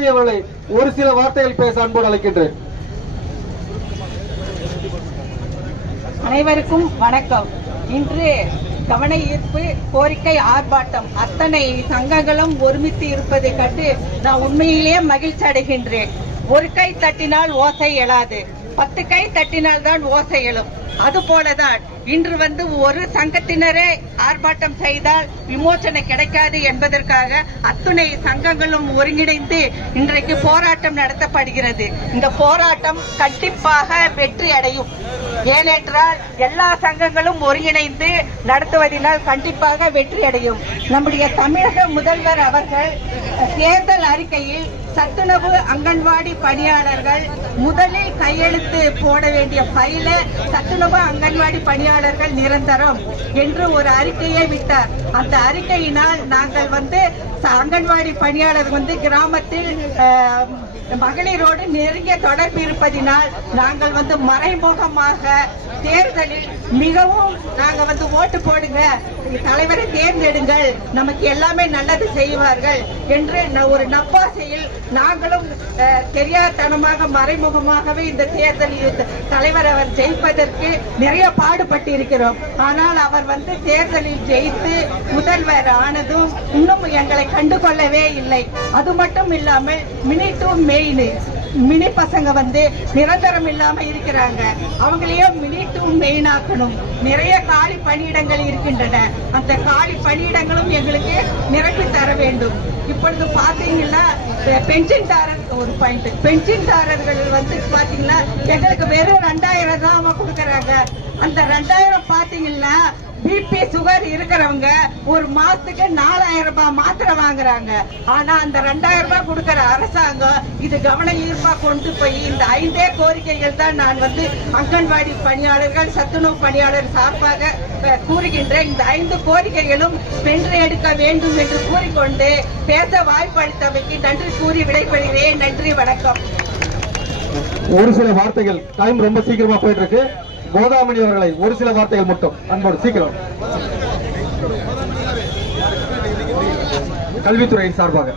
கோதாவரி அவர்களை ஒரு சில வார்த்தைகள் பேச அன்போடு அழைக்கின்றேன். அனைவருக்கும் வணக்கம். இன்று கவன ஈர்ப்பு கோரிக்கை ஆர்ப்பாட்டம் அத்தனை சங்கங்களும் ஒருமித்து இருப்பதை கண்டு நான் உண்மையிலேயே மகிழ்ச்சி அடைகின்றேன். ஒரு கை தட்டினால் ஓசை எழாது. பத்து கை தட்டினால் தான் ஓசை எழும். அது போலதான் இன்று வந்து ஒரு சங்கத்தினரே ஆர்ப்பாட்டம் செய்தால் விமோசனை கிடைக்காது என்பதற்காக அத்துணை சங்கங்களும் ஒருங்கிணைந்து இன்றைக்கு போராட்டம் நடத்தப்படுகிறது. இந்த போராட்டம் கண்டிப்பாக வெற்றி அடையும். ஏனென்றால் எல்லா சங்கங்களும் ஒருங்கிணைந்து நடத்துவதனால் கண்டிப்பாக வெற்றி அடையும். நம்முடைய தமிழக முதல்வர் அவர்கள் தேர்தல் அறிக்கையில் சத்துணவு அங்கன்வாடி பணியாளர்கள் முதலில் கையெழுத்து போட வேண்டிய பயில சத்துணவு அங்கன்வாடி பணியாளர்கள் நிரந்தரம் என்று ஒரு அறிக்கையை விட்டார். அந்த அறிக்கையினால் நாங்கள் வந்து அங்கன்வாடி பணியாளர் வந்து கிராமத்தில் மகளிரோடு நெருங்கிய தொடர்பு இருப்பதினால் நாங்கள் வந்து மறைமுகமாக தேர்தலில் மிகவும் நாங்க வந்து ஓட்டு போடுங்க. தலைவரை தேர்ந்தெடுங்கள். நமக்கு எல்லாமே நல்லது செய்வார்கள் என்று ஒரு நப்பாசையில் நாங்களும் தெரியாதனமாக மறைமுகமாகவே இந்த தேர்தலில் தலைவர் அவர் ஜெயிப்பதற்கு நிறைய பாடுபட்டு இருக்கிறோம் ஆனால் அவர் வந்து தேர்தலில் ஜெயித்து முதல்வர் ஆனதும் இன்னும் எங்களை கண்டுகொள்ளவே இல்லை. அது மட்டும் இல்லாமல் மினி டு மெயின். மினி பசங்க வந்து நிரந்தரம் இல்லாம இருக்கிறாங்க. அவங்களையும் மினி டூ மெயின் ஆக்கணும். நிறைய காலி பணியிடங்கள் இருக்கின்றன. அந்த காலி பணியிடங்களும் எங்களுக்கு நிரப்பி தர வேண்டும். இப்பொழுது பாத்தீங்கன்னா பென்ஷன்தாரர் ஒரு பாயிண்ட் பென்ஷன்தாரர்கள் வந்து பாத்தீங்கன்னா எங்களுக்கு வெறும் ரெண்டாயிரம் தான் அவங்க கொடுக்கறாங்க. அந்த ரெண்டாயிரம் பாத்தீங்கன்னா பிபி சுகர் இருக்கிறவங்க ஒரு மாசத்துக்கு நாலாயிரம் ரூபாய் மாத்திரை வாங்குறாங்க. ஆனா அந்த ரெண்டாயிரம் ரூபாய் கொடுக்கற அரசாங்கம் இது கவன ஈர்ப்பா கொண்டு போய் இந்த ஐந்தே கோரிக்கைகள் தான் நான் வந்து அங்கன்வாடி பணியாளர்கள் சத்துணவு பணியாளர் சார்பாக கூறுகின்ற கூறுகின்றேன். இந்த ஐந்து கோரிக்கைகளும் வென்று எடுக்க வேண்டும் என்று கூறிக்கொண்டு பேச வாய்ப்பளித்தமைக்கு நன்றி கூறி விடைபெறுகிறேன். நன்றி வணக்கம். ஒரு சில வார்த்தைகள் டைம் ரொம்ப சீக்கிரமா போயிட்டு இருக்கு. கோதாமணி அவர்களை ஒரு சில வார்த்தைகள் மட்டும் அன்போடு சீக்கிரம். கல்வித்துறையின் சார்பாக.